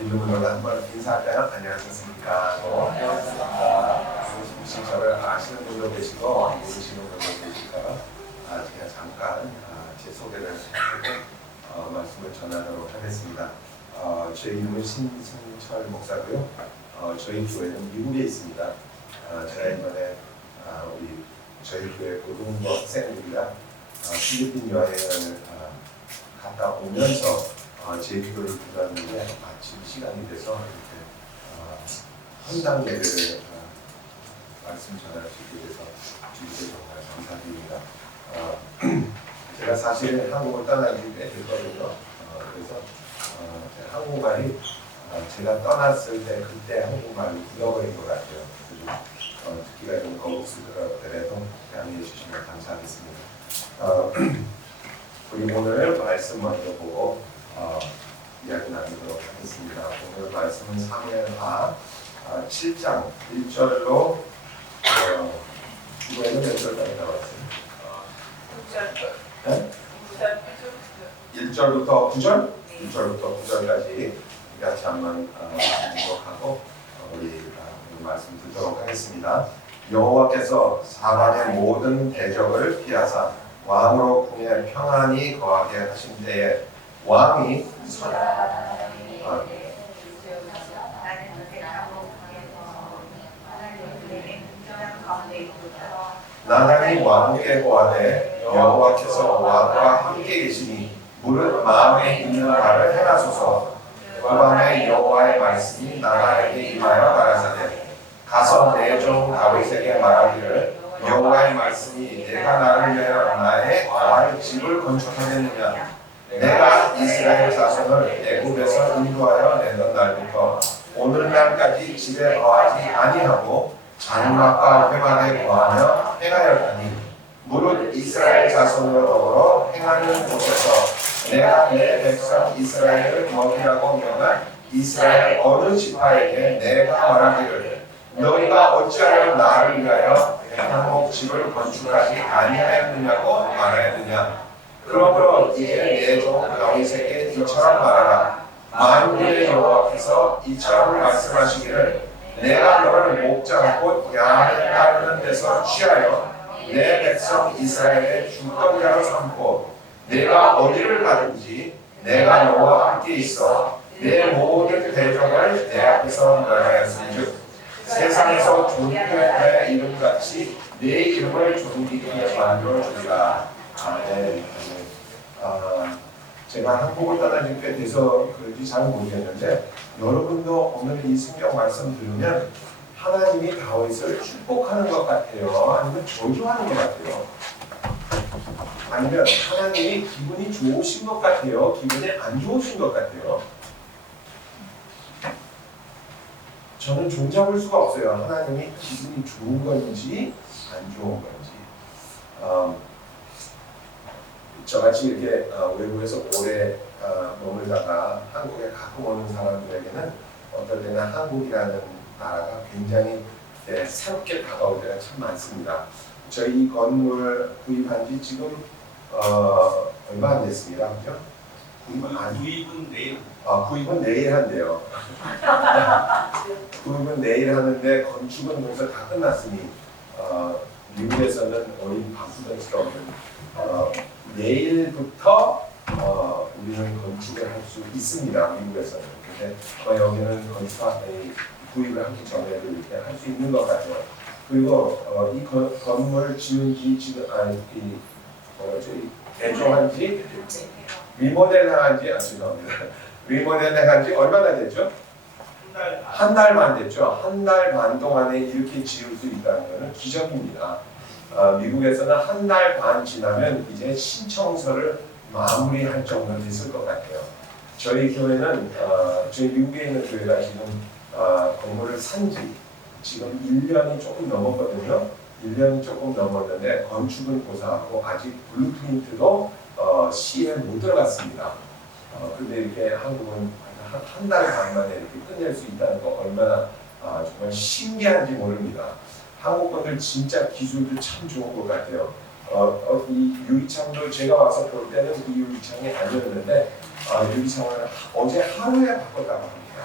이름으로 한번 인사할까요? 안녕하셨습니까? 저를 아시는 분도 계시고 모르시는 분도 계실까요? 제가 잠깐 제 소개를 하고 말씀을 전하도록 하겠습니다. 제 이름은 신승철 목사고요. 저희 교회는 미국에 있습니다. 제가 이번에 저희 교회 고등부 학생들이랑 필리핀 여행을 갔다 오면서 제 교회를 들었는데 마침 시간이 돼서 이렇게 헌당 예배를 말씀 전할 수 있게 돼서 주님께 정말 감사드립니다. 제가 사실 한국을 떠난 지 꽤 됐거든요. 그래서 한국말이 제가 떠났을 때 그때 한국말이 잃어버린 것 같아요. 듣기가 좀 거북스럽더라도 양해해 주시면 감사하겠습니다. 우리 오늘 말씀 먼저 보고 이야기 나누도록 하겠습니다. 오늘 말씀은 사무엘하 7장 1절로 이번에는 몇 절까지 나왔어요? 1절부터 9절? 1절부터 9절까지 같이 한번 공독하고 우리 말씀 듣도록 하겠습니다. 여호와께서 사반의 모든 대적을 피하사 왕으로 궁에 평안히 거하게 하신 때에 왕이 나단이 왕에게 고하되 여호와께서 왕과 함께 계시니 무릇 마음에 있는 바를 행하소서. 그 밤에 여호와의 말씀이 나단에게 임하여 가라사대 가서 내 종 다윗에게 말하기를 여호와의 말씀이 내가 나를 위하여 나의 거할 집을 건축하겠느냐. 내가 이스라엘 자손을 애굽에서 인도하여 내던 날부터 오늘날까지 집에 거하지 아니하고 장막과 회막에 거하며 행하였다니 무릇 이스라엘 자손으로 더불어 행하는 곳에서 내가 내 백성 이스라엘을 먹이라고 명한 이스라엘 어느 지파에게 내가 말하기를 너희가 어찌하여 나를 위하여 한목 집을 건축하지 아니하였느냐고 말하였느냐. 그러므로 이제 내 종 다윗에게 이처럼 말하라. 만군의 여호와께서 이처럼 말씀하시기를 내가 너를 목장 곧 양을 따르는 데서 취하여 내 백성 이스라엘의 주권자로 삼고 내가 어디를 가든지 내가 너와 함께 있어 내 모든 대적을 내 앞에서 멸하였은즉 세상에서 존귀한 내 이름같이 내 이름을 존귀하게 만들어 주리라. 아멘. 제가 한국을 떠난 지 꽤 돼서 그런지 잘 모르겠는데 여러분도 오늘 이 성경 말씀 들으면 하나님이 다윗을 축복하는 것 같아요? 아니면 저주하는 것 같아요? 아니면 하나님이 기분이 좋으신 것 같아요? 기분이 안 좋으신 것 같아요? 저는 종잡을 수가 없어요. 하나님이 기분이 좋은 건지 안 좋은 건지. 저같이 이렇게 외국에서 오래 머물다가 한국에 가끔 오는 사람들에게는 어떨 때는 한국이라는 나라가 굉장히 새롭게 다가올 때가 참 많습니다. 저희 이 건물 구입한 지 지금 얼마 안 됐습니다. 그죠? 구입은 내일. 구입은 내일 한대요. 구입은 내일 하는데 건축은 벌써 다 끝났으니 미국에서는 거의 바쁘다스러운 내일부터 우리는 건축을 할 수 있습니다. 미국에서는. 근데 여기는 구입을 하기 전에도 이렇게 할 수 있는 것 같아요. 그리고 이 건물 지은 지 지금 개조한 지 리모델링한 지 죄송합니다. 리모델링한 지 얼마나 됐죠? 한 달만 됐죠. 한 달 반 동안에 이렇게 지을 수 있다는 것은 기적입니다. 미국에서는 한 달 반 지나면 이제 신청서를 마무리할 정도 됐을 것 같아요. 저희 교회는 저희 미국에 있는 교회가 지금 건물을 산 지 지금 1년이 조금 넘었거든요. 1년이 조금 넘었는데 건축은 고사하고 아직 블루프린트도 시에 못 들어갔습니다. 근데 이렇게 한국은 한 달 반 만에 이렇게 끝낼 수 있다는 거 얼마나 정말 신기한지 모릅니다. 한국 분들 진짜 기술도 참 좋은 것 같아요. 이 유리창도 제가 와서 볼 때는 이 유리창이 아니었는데 유리창을 어제 하루에 바꿨다고 합니다.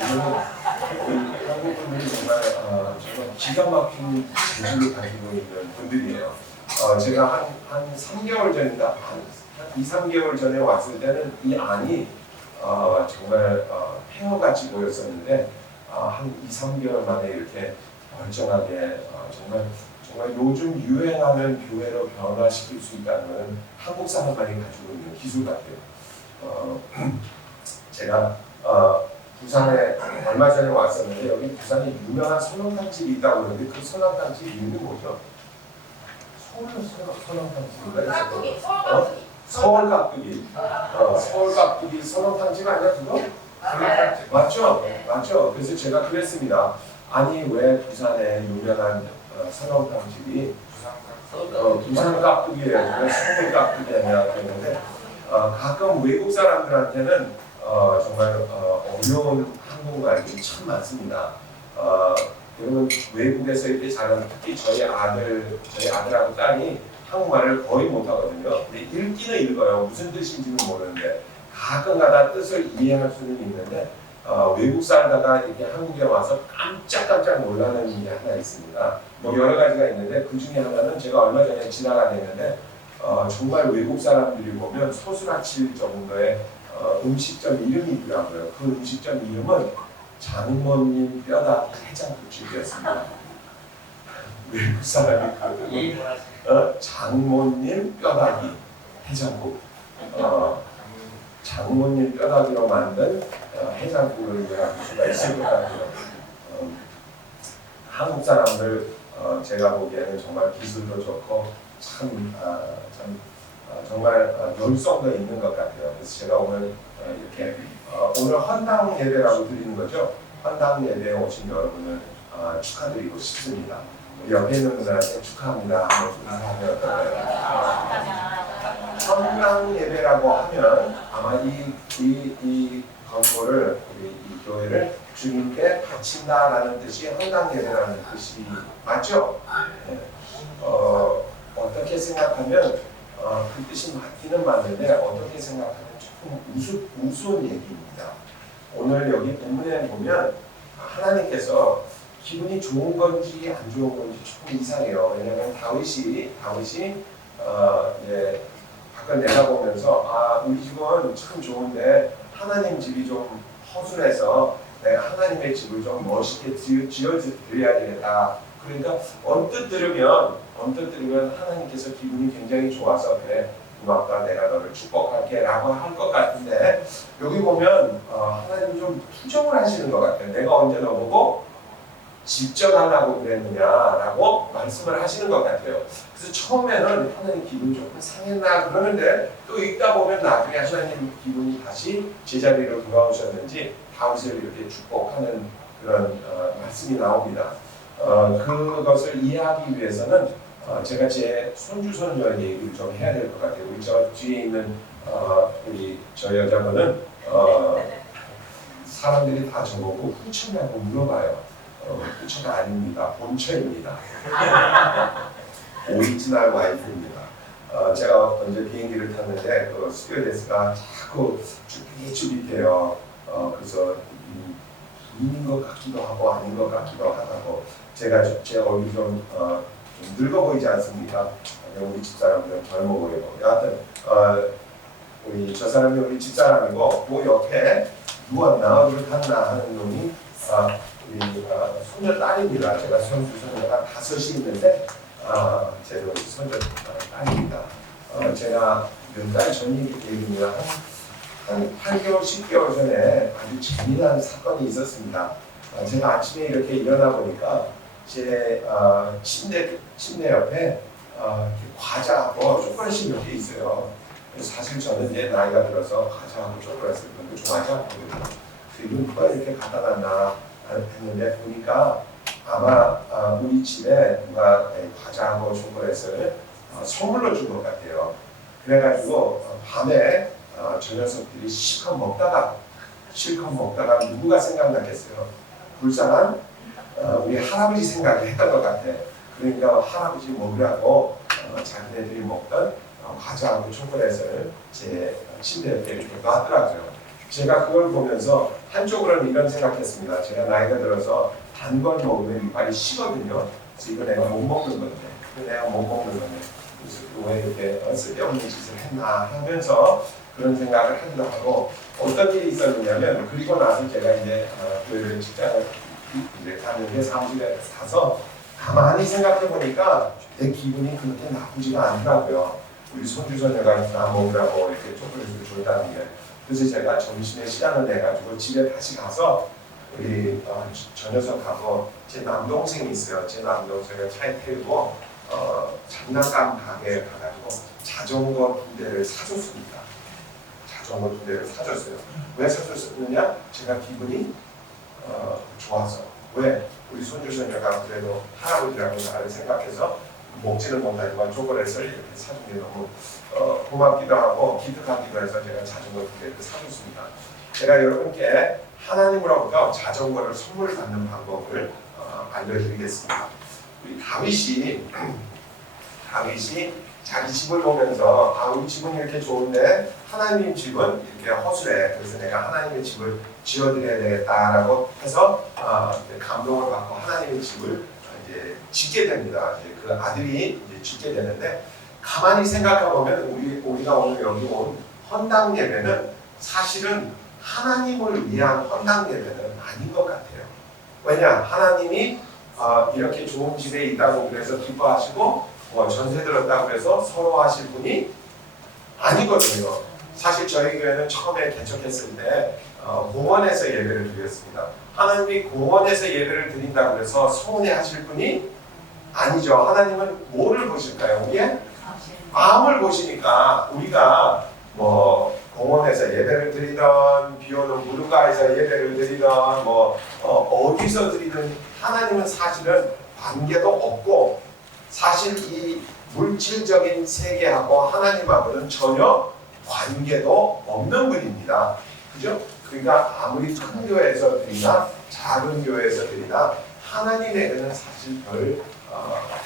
한국 분들이 정말 정말 기가 막힌 재주를 가지고 있는 분들이에요. 제가 한 3개월 전인가 한 2, 3개월 전에 왔을 때는 이 안이 정말 폐허같이 보였었는데 한 2, 3개월 만에 이렇게 멀쩡하게 정말 요즘 유행하는 교회로 변화시킬 수 있다는 한국 사람만이 가지고 있는 기술 같아요. 제가 부산에 얼마 전에 왔었는데 여기 부산에 유명한 설렁탕 집이 있다고 그러는데 그 설렁탕 집 이름이 뭐죠? 설렁탕 집인가요? 서울 깍두기. 서울 깍두기 설렁탕 집 아니야 그거? 맞죠? 맞죠? 그래서 제가 그랬습니다. 아니 왜 부산에 유명한 설렁탕 집이 부산 깍두기예요. 왜 서울 깍두기 아니야? 그랬는데 가끔 외국 사람들한테는 정말 어려운 한국말이 참 많습니다. 여러분 외국에서 이렇게 자란 특히 저희 아들하고 딸이 한국말을 거의 못하거든요. 근데 읽기는 읽어요. 무슨 뜻인지는 모르는데 가끔가다 뜻을 이해할 수는 있는데 외국 살다가 이렇게 한국에 와서 깜짝깜짝 놀라는 일이 하나 있습니다. 뭐 여러 가지가 있는데 그 중에 하나는 제가 얼마 전에 지나가는데 정말 외국 사람들이 보면 소스라칠 정도의 음식점 이름이 있더라고요. 그 음식점 이름은 장모님 뼈다귀 해장국집이었습니다. 외국 사람이 그 장모님 뼈다귀 해장국. 장모님 뼈다귀로 만든 해장국을 이해할 수가 있을 것 같아요. 한국 사람들 제가 보기에는 정말 기술도 좋고 참 정말 열성도 있는 것 같아요. 그래서 제가 오늘 이렇게 오늘 헌당 예배라고 드리는 거죠. 헌당 예배에 오신 여러분을 축하드리고 싶습니다. 옆에 있는 분들한테 축하합니다. 인사하면 어떨까요? 헌당 예배라고 하면 아마 이 건물을 이 교회를 주님께 바친다라는 뜻이 헌당 예배라는 뜻이 맞죠? 네. 어떻게 생각하면 그 뜻이 맞기는 맞는데 어떻게 생각하면 조금 우스운 얘기입니다. 오늘 여기 본문에 보면 하나님께서 기분이 좋은 건지 안 좋은 건지 조금 이상해요. 왜냐하면 다윗이 밖을 내다보면서 우리 집은 참 좋은데 하나님 집이 좀 허술해서 내가 하나님의 집을 좀 멋있게 지어드려야 되겠다. 그러니까 언뜻 들으면 하나님께서 기분이 굉장히 좋아서 그래 고맙다 내가 너를 축복할게 라고 할 것 같은데 여기 보면 하나님이 좀 투정을 하시는 것 같아요. 내가 언제 너보고 집전하라고 그랬느냐라고 말씀을 하시는 것 같아요. 그래서 처음에는 하나님 기분이 조금 상했나 그러는데 또 읽다 보면 나중에 하나님 기분이 다시 제자리로 돌아오셨는지 다윗을 이렇게 축복하는 그런 말씀이 나옵니다. 그것을 이해하기 위해서는 제가 제 손주손녀의 얘기를 좀 해야 될 것 같아요. 우리 저 뒤에 있는 우리 저 여자분은 사람들이 다 저보고 후처냐고 물어봐요. 후처가 아닙니다. 본처입니다. 오리지널 와이프입니다. 제가 언제 비행기를 탔는데 그 스튜어디스가 자꾸 쭈삣쭈삣해요. 그래서 있는 것 같기도 하고 아닌 것 같기도 하고 제가 제 얼굴이 좀 늙어 보이지 않습니까? 우리 집사람들은 젊어 보이고 여하튼 우리 저 사람이 우리 집사람이고 그 옆에 누웠나 어디를 갔나 하는 놈이 우리 손녀 딸입니다. 제가 손녀가 5이 있는데 제 손녀 딸입니다. 제가 몇 달 전 얘기입니다. 한 8개월, 10개월 전에 아주 재미난 사건이 있었습니다. 제가 아침에 이렇게 일어나 보니까 제 침대 옆에 과자하고 초콜릿이 몇 개 있어요. 사실 저는 이제 나이가 들어서 과자하고 초콜릿을 그런 거 좋아하지 않거든요. 그리고 누가 이렇게 갖다 놨나 했는데 보니까 아마 우리 집에 누가 과자하고 초콜릿을 선물로 준 것 같아요. 그래가지고 밤에 저 녀석들이 실컷 먹다가 누구가 생각나겠어요? 불쌍한 우리 할아버지 생각을 했던 것 같아. 그러니까 할아버지 먹으라고 자기네들이 먹던 과자하고 초콜릿을 제 침대 옆에 이렇게 놔더라고요. 제가 그걸 보면서 한쪽으로는 이런 생각했습니다. 제가 나이가 들어서 단 걸 먹으면 이빨이 시거든요. 그래서 이거 내가 못 먹는 건데, 이거 내가 못 먹는 건데, 그래서 왜 이렇게 쓸데없는 짓을 했나 하면서 그런 생각을 하기도 하고, 어떤 일이 있었느냐면, 그리고 나서 제가 이제 교회 직장을 이제 가는데 사무실에 가서 가만히 생각해 보니까 내 기분이 그렇게 나쁘지가 않더라고요. 우리 손주손녀가 나 먹으라고 이렇게 초콜릿을 준다는 게. 그래서 제가 점심에 시간을 내가지고 집에 다시 가서 우리 저 녀석하고 제 남동생이 있어요. 제 남동생을 차에 태우고 장난감 가게에 가가지고 자전거 2대를 사줬습니다. 자전거 2대를 사줬어요. 왜 사줬느냐? 제가 기분이 좋아서. 왜? 우리 손주손녀가 그래도 할아버지라고 나를 생각해서 먹지는 못하지만 초콜릿을 이렇게 사준 게 너무 고맙기도 하고 기특하기도 해서 제가 자전거 2대를 사줬습니다. 제가 여러분께 하나님으로부터 자전거를 선물 받는 방법을 알려드리겠습니다. 우리 다윗이 자기 집을 보면서 우리 집은 이렇게 좋은데 하나님 집은 이렇게 허술해. 그래서 내가 하나님의 집을 지어드려야 되겠다라고 해서 감동을 받고 하나님의 집을 이제 짓게 됩니다. 이제 그 아들이 이제 짓게 되는데 가만히 생각해 보면 우리가 오늘 여기 온 헌당 예배는 사실은 하나님을 위한 헌당 예배는 아닌 것 같아요. 왜냐? 하나님이 이렇게 좋은 집에 있다고 그래서 기뻐하시고 전세 들었다고 해서 서러워하실 분이 아니거든요. 사실 저희 교회는 처음에 개척했을 때 공원에서 예배를 드렸습니다. 하나님이 공원에서 예배를 드린다고 해서 서운해하실 분이 아니죠. 하나님은 뭐를 보실까요? 우리의 마음을 보시니까 우리가 공원에서 예배를 드리던 비오는 무릎가에서 예배를 드리던 어디서 드리든 하나님은 사실은 관계도 없고 사실 이 물질적인 세계하고 하나님하고는 전혀 관계도 없는 분입니다. 그죠? 그러니까 아무리 큰 교회에서 드리나 작은 교회에서 드리나 하나님에게는 사실 별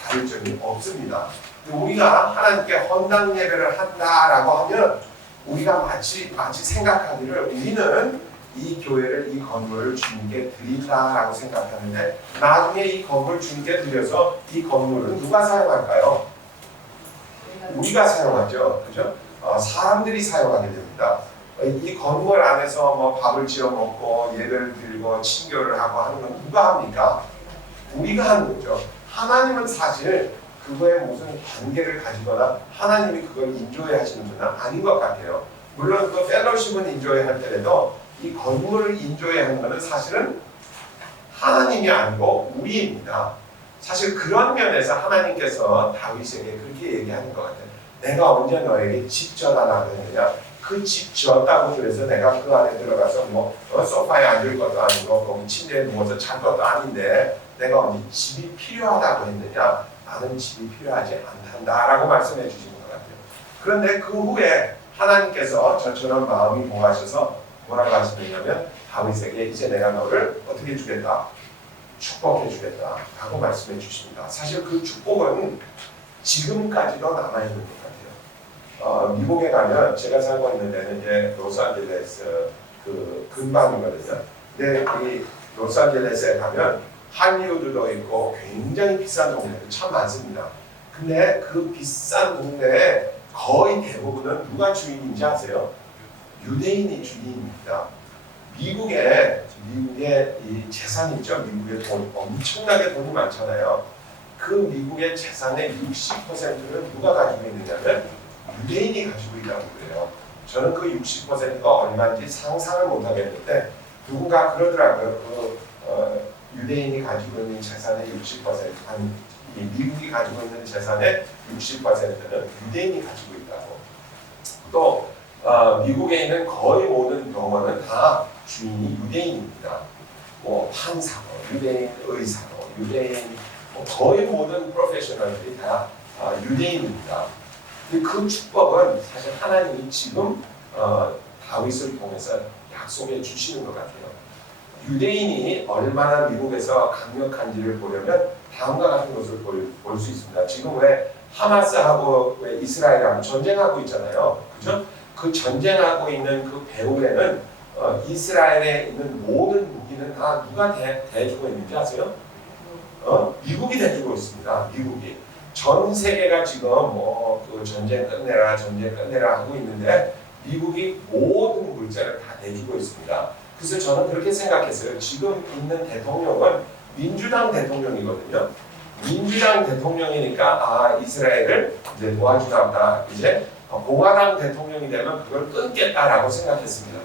다를 점이 없습니다. 우리가 하나님께 헌당 예배를 한다라고 하면 우리가 마치 생각하기를 우리는 이 교회를, 이 건물을 주님께 드린다라고 생각하는데 나중에 이 건물 주님께 드려서 이 건물은 누가 사용할까요? 우리가 사용하죠. 그죠? 사람들이 사용하게 됩니다. 이 건물 안에서 밥을 지어 먹고 예배를 드리고 친교를 하고 하는 건 누가 합니까? 우리가 하는 거죠. 하나님은 사실 그거에 무슨 관계를 가지거나 하나님이 그걸 인조해 하시는 분은 아닌 것 같아요. 물론 그 펠로십은 인조해 할 때라도 이 건물을 인조해 하는 것은 사실은 하나님이 아니고 우리입니다. 사실 그런 면에서 하나님께서 다윗에게 그렇게 얘기하는 것 같아요. 내가 언제 너에게 집 져달라고 했느냐? 그 집 지었다고 그래서 내가 그 안에 들어가서 소파에 앉을 것도 아니고 거기 침대에 누워서 잘 것도 아닌데 내가 언제 집이 필요하다고 했느냐? 나는 집이 필요하지 않단다라고 말씀해 주시는 것 같아요. 그런데 그 후에 하나님께서 저처럼 마음이 동하셔서 뭐라고 하시느냐면 다윗에게 이제 내가 너를 어떻게 주겠다? 축복해 주겠다 라고 말씀해 주십니다. 사실 그 축복은 지금까지도 남아있는 것 같아요. 미국에 가면 제가 살고 있는 데는 이제 로스앤젤레스 그 근방이거든요. 근데 이 로스앤젤레스에 가면 할리우드도 있고 굉장히 비싼 동네도 참 많습니다. 근데 그 비싼 동네에 거의 대부분은 누가 주인인지 아세요? 유대인이 주인입니다. 미국에 이 재산이 있죠. 미국에 엄청나게 돈이 많잖아요. 그 미국의 재산의 60%를 누가 가지고 있느냐면 유대인이 가지고 있다고 그래요. 저는 그 60%가 얼마인지 상상을 못하겠는데 누군가 그러더라고요. 유대인이 가지고 있는 재산의 60%, 미국이 가지고 있는 재산의 60%는 유대인이 가지고 있다고. 또 미국에 있는 거의 모든 병원은 다 주인이 유대인입니다. 판사고, 유대인 의사고, 유대인 거의 모든 프로페셔널들이 다 유대인입니다. 그 축복은 사실 하나님이 지금 다윗을 통해서 약속해 주시는 것 같아요. 유대인이 얼마나 미국에서 강력한지를 보려면 다음과 같은 것을 볼 수 있습니다. 지금 왜 하마스하고 왜 이스라엘하고 전쟁하고 있잖아요. 그죠? 그 전쟁하고 있는 그 배후에는 이스라엘에 있는 모든 무기는 다 누가 대주고 있는지 아세요? 미국이 대주고 있습니다. 미국이. 전 세계가 지금 그 전쟁 끝내라 하고 있는데 미국이 모든 물자를 다 내주고 있습니다. 그래서 저는 그렇게 생각했어요. 지금 있는 대통령은 민주당 대통령이거든요. 민주당 대통령이니까 이스라엘을 이제 도와주나 보다. 이제 공화당 대통령이 되면 그걸 끊겠다라고 생각했습니다.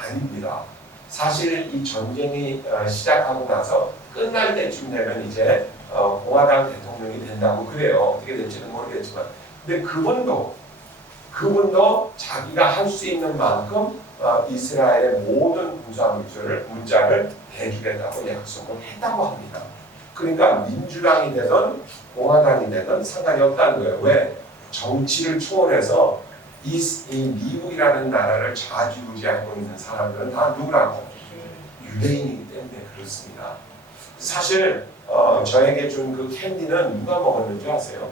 아닙니다. 사실 이 전쟁이 시작하고 나서 끝날 때쯤 되면 이제 공화당 대통령이 된다고 그래요. 어떻게 될지는 모르겠지만. 근데 그분도 자기가 할 수 있는 만큼 이스라엘의 모든 문자를 대주겠다고 약속을 했다고 합니다. 그러니까 민주당이 되든 공화당이 되든 상관이 없다는 거예요. 왜? 정치를 초월해서 이 미국이라는 나라를 좌지우지하고 있는 사람들은 다 누구라고? 유대인이기 때문에 그렇습니다. 사실 저에게 준 그 캔디는 누가 먹었는지 아세요?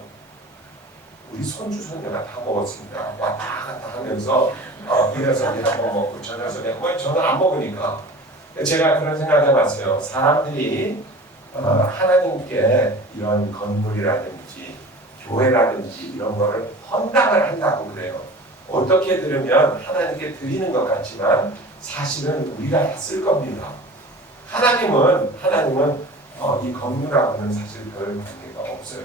우리 손주 손녀가 다 먹었습니다. 왔다 갔다 하면서 이 녀석이 한번 먹고 저 녀석이 한번 저는 안 먹으니까 제가 그런 생각을 해봤어요. 사람들이 하나님께 이런 건물이라든지 교회라든지 이런 거를 헌당을 한다고 그래요. 어떻게 들으면 하나님께 드리는 것 같지만 사실은 우리가 다 쓸 겁니다. 하나님은 이 건물하고는 사실 별 관계가 없어요.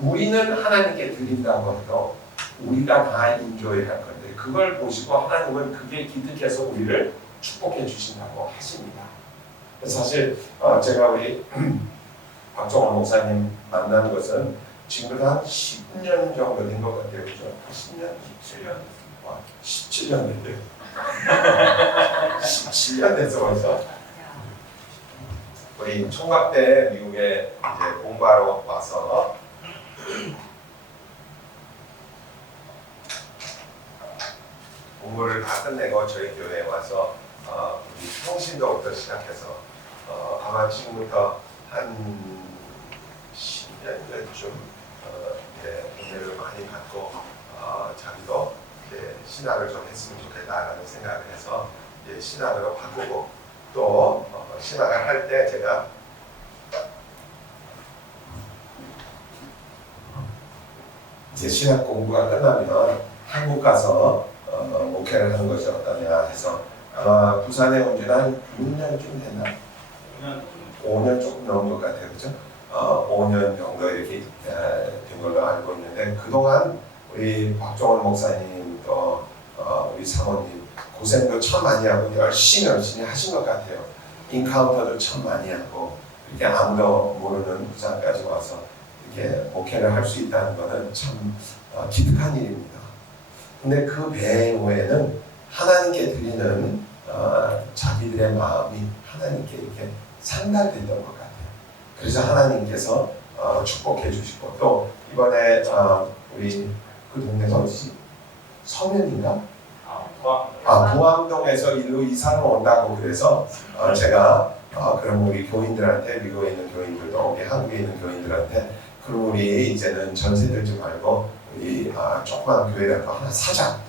우리는 하나님께 드린다고 해도 우리가 다 인조해야 할 건데 그걸 보시고 하나님은 그게 기득해서 우리를 축복해 주신다고 하십니다. 사실 제가 우리 박정원 목사님 만난 것은 지금 한 10년 정도 된 것 같아요. 그죠? 10년, 17년 됐대요. 17년 됐어 벌써. 우리 총각 때 미국에 이제 공부하러 와서 공부를 다 끝내고 저희 교회에 와서 우리 성신도부터 시작해서 아마 지금부터 한 10년 전쯤 은혜를 많이 받고 자기도 이제 신학을 좀 했으면 좋겠다라는 생각을 해서 이제 신학으로 바꾸고 또 신학을 할 때 제가 이제 신학 공부가 끝나면 한국 가서 목회를 하는 것이 어떠냐 해서 아마 부산에 온 지는 한 6년쯤 됐나? 5년 조금 넘은 것 같아요. 그죠? 5년 정도 이렇게 된 걸로 알고 있는데 그동안 우리 박종원 목사님 또 우리 사모님 고생도 참 많이 하고 열심히 하신 것 같아요. 인카운터도 참 많이 하고 이렇게 아무도 모르는 부산까지 와서 이렇게 목회를 할 수 있다는 것은 참 기특한 일입니다. 근데 그 배후에는 하나님께 드리는 자기들의 마음이 하나님께 이렇게 상달됐던 것 같아요. 그래서 하나님께서 축복해 주시고 또 이번에 우리 그 동네가 어디지? 서면인가? 부암동에서 일로 이사를 온다고 그래서 제가 그럼 우리 교인들한테 미국에 있는 교인들도 우리 한국에 있는 교인들한테 그럼 우리 이제는 전세 들지 말고 우리 조그만 교회라도 하나 사자.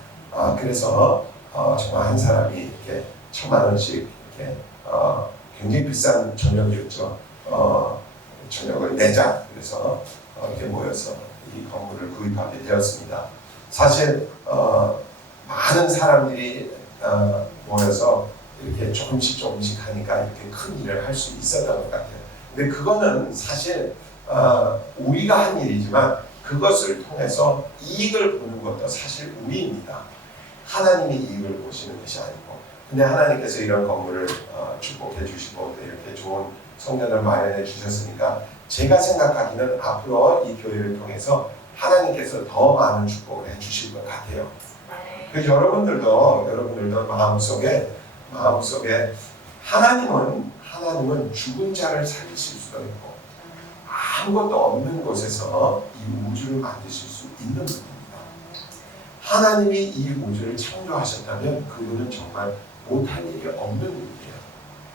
그래서 정말 한 사람이 이렇게 1,000,000원씩 이렇게 굉장히 비싼 저녁이었죠. 저녁을 내자. 그래서 이렇게 모여서 이 건물을 구입하게 되었습니다. 사실 많은 사람들이 모여서 이렇게 조금씩 하니까 이렇게 큰 일을 할 수 있었던 것 같아요. 근데 그거는 사실 우리가 한 일이지만 그것을 통해서 이익을 보는 것도 사실 우리입니다. 하나님이 이익을 보시는 것이 아니고 근데 하나님께서 이런 건물을 축복해 주시고 이렇게 좋은 성전을 마련해 주셨으니까 제가 생각하기는 앞으로 이 교회를 통해서 하나님께서 더 많은 축복을 해 주실 것 같아요. 그래서 여러분들도 마음속에 하나님은 죽은 자를 살리실 수도 있고 아무것도 없는 곳에서 이 우주를 만드실 수 있는 분입니다. 하나님이 이 우주를 창조하셨다면 그분은 정말 못할 일이 없는 분이에요.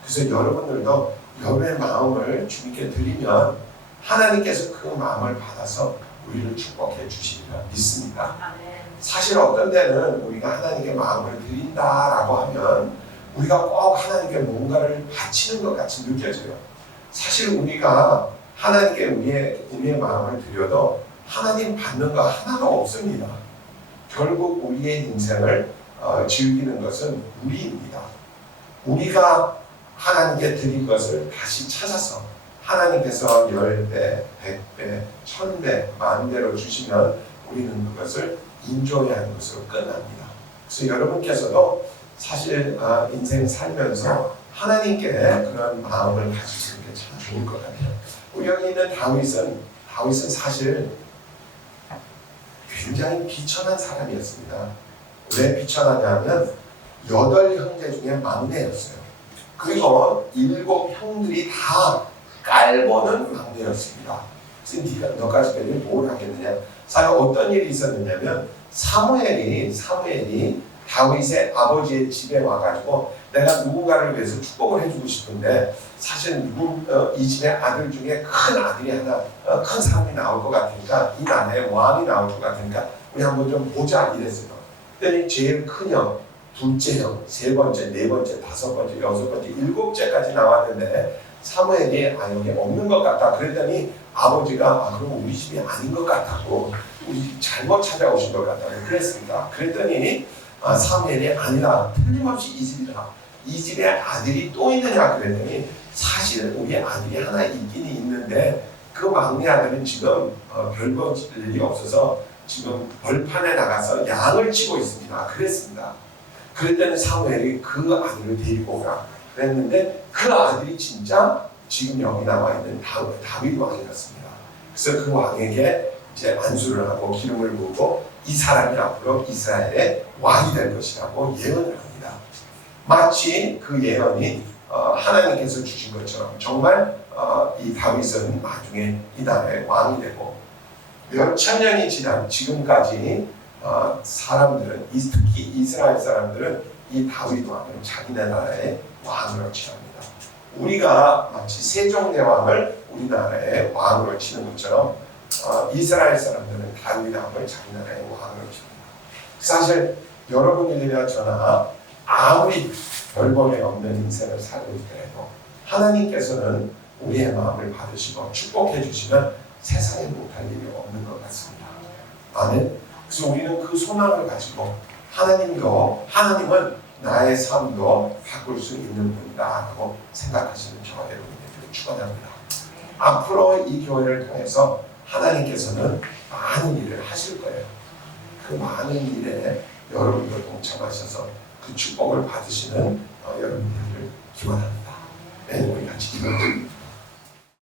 그래서 여러분들도 여러분의 마음을 주님께 드리면 하나님께서 그 마음을 받아서 우리를 축복해 주시리라 믿습니다. 사실 어떤 때는 우리가 하나님께 마음을 드린다라고 하면 우리가 꼭 하나님께 뭔가를 바치는 것 같이 느껴져요. 사실 우리가 하나님께 우리의 마음을 드려도 하나님 받는 거 하나가 없습니다. 결국 우리의 인생을 즐기는 것은 우리입니다. 우리가 하나님께 드린 것을 다시 찾아서 하나님께서 10배, 100배, 1000배, 만배로 주시면 우리는 그것을 인조해하는 것으로 끝납니다. 그래서 여러분께서도 사실 인생 살면서 하나님께 그런 마음을 가지시는 게 참 좋을 것 같아요. 우리 여기 있는 다윗은 사실 굉장히 비천한 사람이었습니다. 왜 비천하냐면 8형제 중에 막내였어요. 그리고 7형들이 다 깔보는 막내였습니다. 그래서 네가 너까지 되면 뭘 하겠느냐. 사실 어떤 일이 있었느냐면 사무엘이 다윗의 아버지의 집에 와가지고 내가 누군가를 위해서 축복을 해주고 싶은데 사실 이 집의 아들 중에 큰 아들이 하나 큰 사람이 나올 것 같으니까 이 나라의 왕이 나올 것 같으니까 우리 한번 좀 보자 이랬어요. 그랬더니 제일 큰 형, 둘째 형, 세 번째, 네 번째, 다섯 번째, 여섯 번째, 7째까지 나왔는데 사무엘이 여기 없는 것 같다. 그랬더니 아버지가 그럼 우리 집이 아닌 것 같다고 우리 집 잘못 찾아오신 것 같다고 그랬습니다. 그랬더니 사무엘이 아니라 틀림없이 이 집이다. 이 집에 아들이 또 있느냐 그랬더니 사실 우리 아들이 하나 있긴 있는데 그 막내 아들은 지금 별거 일이 없어서 지금 벌판에 나가서 양을 치고 있습니다. 그랬습니다. 그랬더니 사무엘이 그 아들을 데리고 오라 그랬는데 그 아들이 진짜 지금 여기 나와 있는 다윗 왕이었습니다. 그래서 그 왕에게 이제 안수를 하고 기름을 부고 이 사람이 앞으로 이스라엘의 왕이 될 것이라고 예언을 합니다. 마치 그 예언이 하나님께서 주신 것처럼 정말 이 다윗은 나중에 이 나라의 왕이 되고 몇천 년이 지난 지금까지 사람들은 특히 이스라엘 사람들은 이 다윗 왕을 자기네 나라의 왕으로 취합니다. 우리가 마치 세종대왕을 우리나라의 왕으로 치는 것처럼 이스라엘 사람들은 다윗 왕을 자기 나라의 왕으로 칩니다. 사실 여러분들이나 저나 아무리 별볼에 없는 인생을 살고 있더라도 하나님께서는 우리의 마음을 받으시고 축복해 주시면 세상에 못할 일이 없는 것 같습니다. 아멘. 그래서 우리는 그 소망을 가지고 하나님은 나의 삶도 바꿀 수 있는 분이다라고 생각하시는 저와 여러분들을 축원합니다. 앞으로 이 교회를 통해서 하나님께서는 많은 일을 하실 거예요. 그 많은 일에 여러분도 동참하셔서 그 축복을 받으시는 여러분들을 기원합니다. 네, 우리 같이 기도합니다.